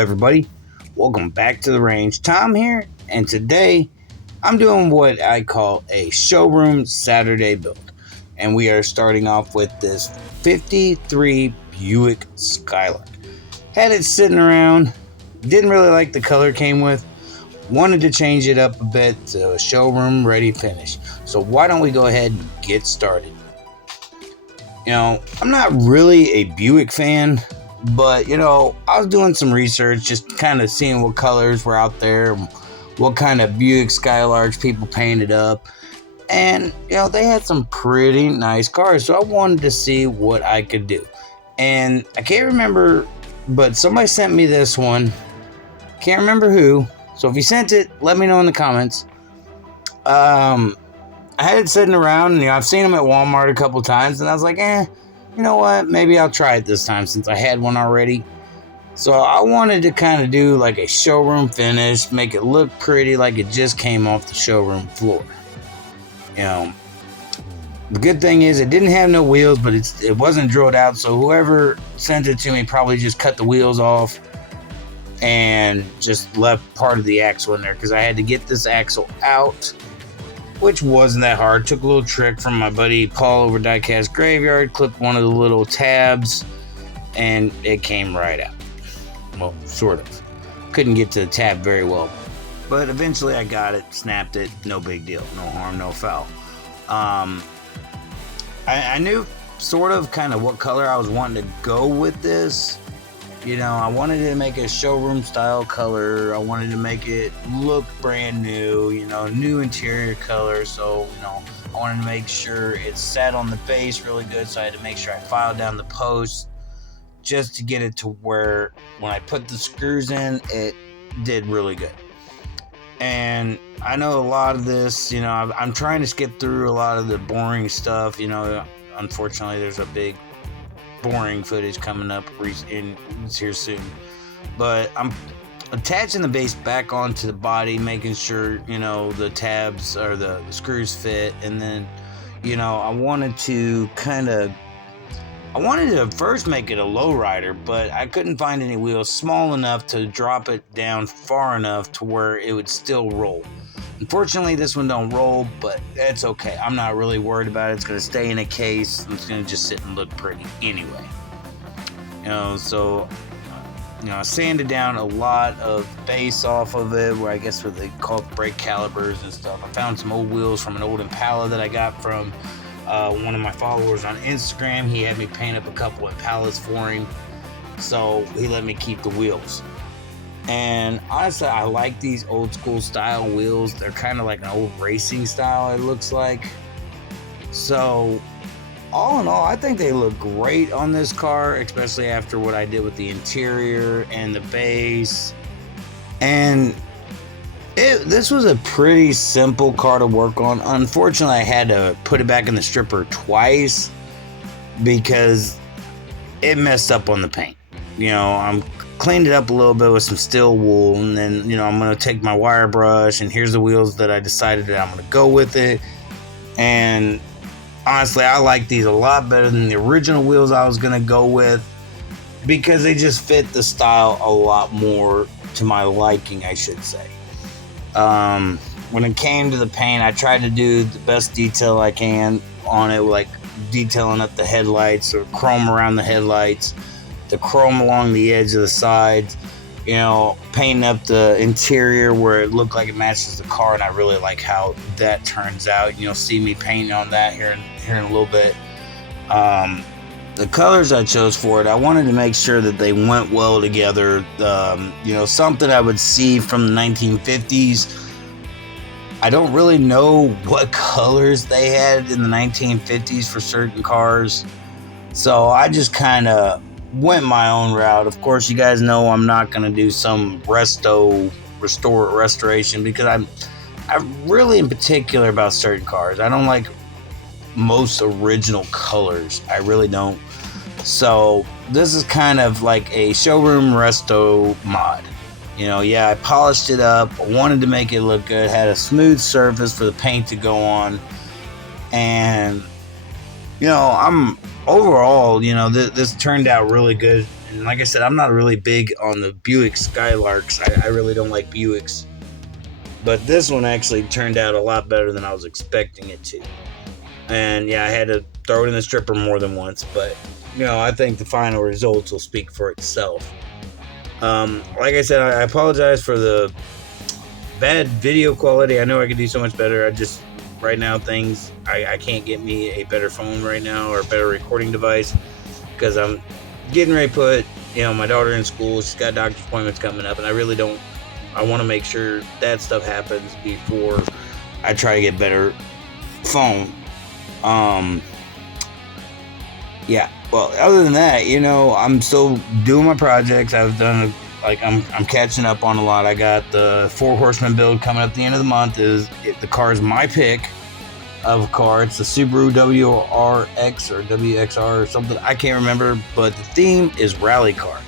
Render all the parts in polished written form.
everybody. Welcome back to the range. Tom here, and today I'm doing what I call a showroom Saturday build. And we are starting off with this 53 Buick Skylark. Had it sitting around, didn't really like the color it came with, wanted to change it up a bit to a showroom ready finish. So why don't we go ahead and get started? I'm not really a Buick fan, but I was doing some research, just kind of seeing what colors were out there, what kind of Buick Skylarks people painted up, and they had some pretty nice cars, so I wanted to see what I could do. And I can't remember, but somebody sent me this one. Can't remember who, so if you sent it, let me know in the comments. I had it sitting around, and I've seen them at Walmart a couple times, and I was like, you know what, maybe I'll try it this time since I had one already. So I wanted to kind of do like a showroom finish, make it look pretty like it just came off the showroom floor. The good thing is it didn't have no wheels, but it wasn't drilled out, so whoever sent it to me probably just cut the wheels off and just left part of the axle in there, because I had to get this axle out, which wasn't that hard. Took a little trick from my buddy Paul over Diecast Graveyard, clipped one of the little tabs, and it came right out. Well, sort of. Couldn't get to the tab very well, but eventually I got it, snapped it, no big deal, no harm, no foul. I knew sort of kind of what color I was wanting to go with this. I wanted to make a showroom style color. I wanted to make it look brand new, new interior color. So, I wanted to make sure it sat on the base really good. So I had to make sure I filed down the post just to get it to where when I put the screws in, it did really good. And I know a lot of this, I'm trying to skip through a lot of the boring stuff. Unfortunately, there's a big boring footage coming up in here soon, but I'm attaching the base back onto the body, making sure the tabs or the screws fit, and then I wanted to first make it a lowrider, but I couldn't find any wheels small enough to drop it down far enough to where it would still roll. Unfortunately, this one don't roll, but that's okay. I'm not really worried about it. It's going to stay in a case. It's going to just sit and look pretty anyway. So I sanded down a lot of base off of it, where I guess what they call brake calipers and stuff. I found some old wheels from an old Impala that I got from one of my followers on Instagram. He had me paint up a couple of Impalas for him, so he let me keep the wheels. And honestly, I like these old school style wheels. They're kind of like an old racing style, it looks like. So, all in all, I think they look great on this car, especially after what I did with the interior and the base. And this was a pretty simple car to work on. Unfortunately, I had to put it back in the stripper twice because it messed up on the paint. I'm cleaned it up a little bit with some steel wool, and then I'm going to take my wire brush, and here's the wheels that I decided that I'm going to go with it. And honestly, I like these a lot better than the original wheels I was going to go with, because they just fit the style a lot more to my liking, I should say. When it came to the paint, I tried to do the best detail I can on it, like detailing up the headlights or chrome around the headlights, the chrome along the edge of the sides, painting up the interior where it looked like it matches the car, and I really like how that turns out. You'll see me painting on that here in a little bit. The colors I chose for it, I wanted to make sure that they went well together. Something I would see from the 1950s. I don't really know what colors they had in the 1950s for certain cars, so I just kind of went my own route. Of course, you guys know I'm not going to do some restoration, because I'm really in particular about certain cars. I don't like most original colors. I really don't. So this is kind of like a showroom resto mod. I polished it up. I wanted to make it look good. Had a smooth surface for the paint to go on. And I'm overall, this turned out really good And like I said, I'm not really big on the Buick Skylarks. I really don't like Buicks. But this one actually turned out a lot better than I was expecting it to. And yeah, I had to throw it in the stripper more than once, but I think the final results will speak for itself. Like I said, I apologize for the bad video quality. I know I could do so much better. Right now, I can't get me a better phone right now or a better recording device because I'm getting ready to put, my daughter in school. She's got doctor's appointments coming up, and I want to make sure that stuff happens before I try to get better phone. Yeah. Well, other than that, I'm still doing my projects. I've done I'm catching up on a lot. I got the 4 Horsemen build coming up at the end of the month. The car is my pick of a car. It's the Subaru WRX or WXR or something. I can't remember, but the theme is rally car.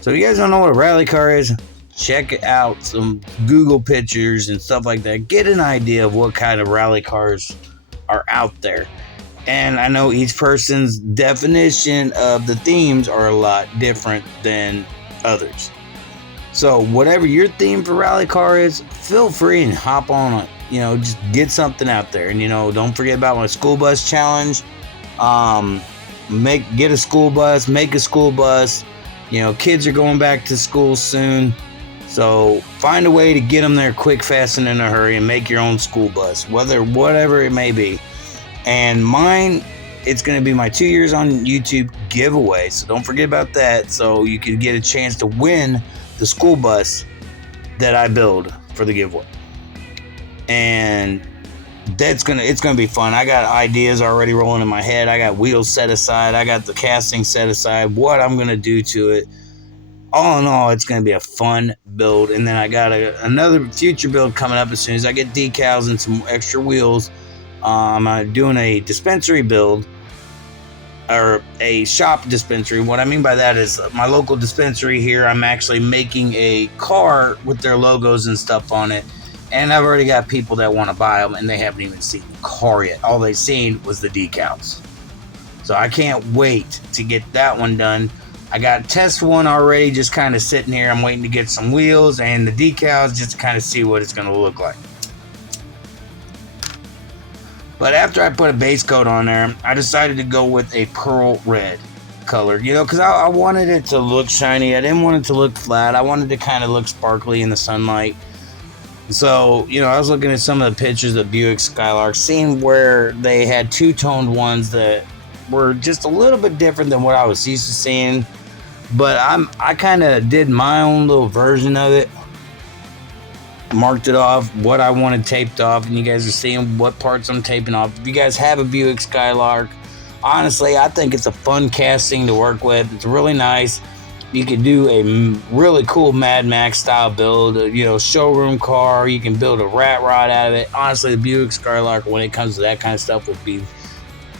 So if you guys don't know what a rally car is, check out some Google pictures and stuff like that. Get an idea of what kind of rally cars are out there. And I know each person's definition of the themes are a lot different than others. So whatever your theme for rally car is, feel free and hop on it. Just get something out there. And don't forget about my school bus challenge. Get a school bus, make a school bus. Kids are going back to school soon. So find a way to get them there quick, fast, and in a hurry, and make your own school bus, whatever it may be. And mine, it's going to be my 2 years on YouTube giveaway. So don't forget about that. So you can get a chance to win the school bus that I build for the giveaway. And it's gonna be fun. I got ideas already rolling in my head. I got wheels set aside. I got the casting set aside. What I'm going to do to it. All in all, it's going to be a fun build. And then I got another future build coming up as soon as I get decals and some extra wheels. I'm doing a dispensary build, or a shop dispensary. What I mean by that is my local dispensary here, I'm actually making a car with their logos and stuff on it. And I've already got people that want to buy them, and they haven't even seen the car yet. All they've seen was the decals. So I can't wait to get that one done. I got test one already just kind of sitting here. I'm waiting to get some wheels and the decals just to kind of see what it's going to look like. But after I put a base coat on there, I decided to go with a pearl red color, because I wanted it to look shiny. I didn't want it to look flat. I wanted it to kind of look sparkly in the sunlight. So, I was looking at some of the pictures of Buick Skylark, seeing where they had two-toned ones that were just a little bit different than what I was used to seeing. But I kind of did my own little version of it. Marked it off, what I wanted taped off, and you guys are seeing what parts I'm taping off. If you guys have a Buick Skylark, honestly, I think it's a fun casting to work with. It's really nice. You could do a really cool Mad Max style build, showroom car. You can build a rat rod out of it. Honestly, the Buick Skylark, when it comes to that kind of stuff, would be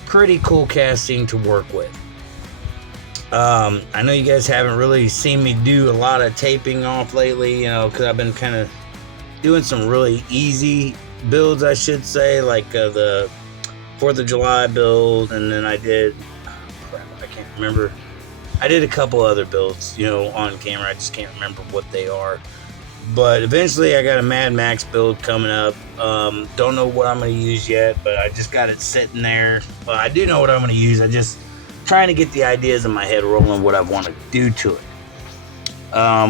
pretty cool casting to work with. I know you guys haven't really seen me do a lot of taping off lately, because I've been kind of doing some really easy builds, I should say, like the 4th of July build, and then I can't remember. I did a couple other builds, on camera. I just can't remember what they are. But eventually I got a Mad Max build coming up. Don't know what I'm going to use yet, but I just got it sitting there. Well, I do know what I'm going to use. I just trying to get the ideas in my head rolling, what I want to do to it.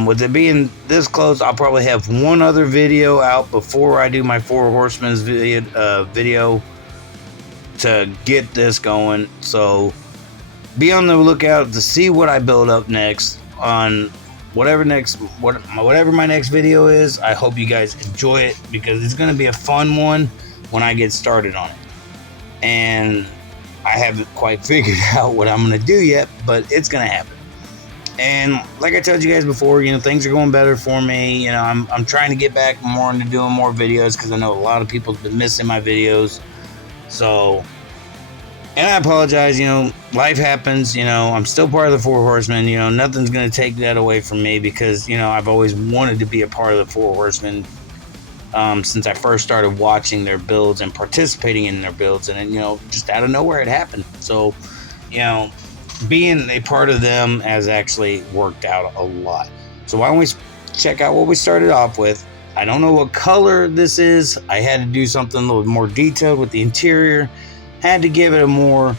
With it being this close, I'll probably have one other video out before I do my 4 Horsemen's video to get this going. So be on the lookout to see what I build up next on whatever my next video is. I hope you guys enjoy it, because it's going to be a fun one when I get started on it. And I haven't quite figured out what I'm going to do yet, but it's going to happen. And like I told you guys before, things are going better for me. I'm trying to get back more into doing more videos, because I know a lot of people have been missing my videos. So, and I apologize, life happens, I'm still part of the 4 Horsemen, nothing's going to take that away from me, because, I've always wanted to be a part of the 4 Horsemen since I first started watching their builds and participating in their builds. And then, just out of nowhere it happened. So, being a part of them has actually worked out a lot. So why don't we check out what we started off with. I don't know what color this is. I had to do something a little more detailed with the interior. Had to give it a more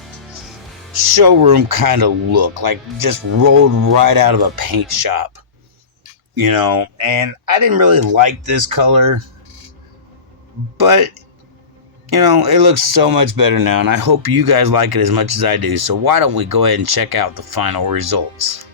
showroom kind of look, like just rolled right out of a paint shop, you know. And I didn't really like this color, but you know, it looks so much better now, and I hope you guys like it as much as I do. So why don't we go ahead and check out the final results.